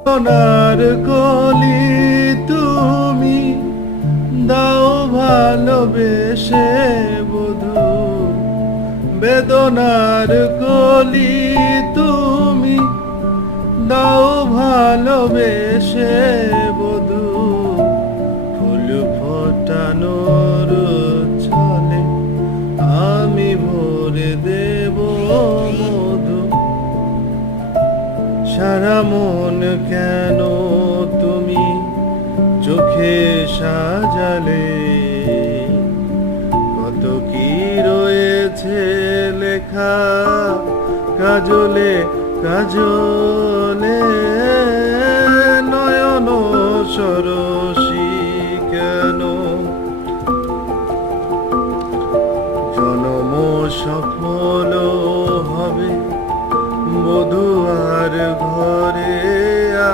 সোনার কলি তুমি দাও ভালোবেসে বধু, বেদনার কলি তুমি দাও ভালোবেসে বধু, ফুল ফোটানোর ছলে আমি ভরে দেব মধু। সারা মন কেন তুমি চোখে সাজালে, কত কি রয়েছে লেখা কাজলে কাজলে।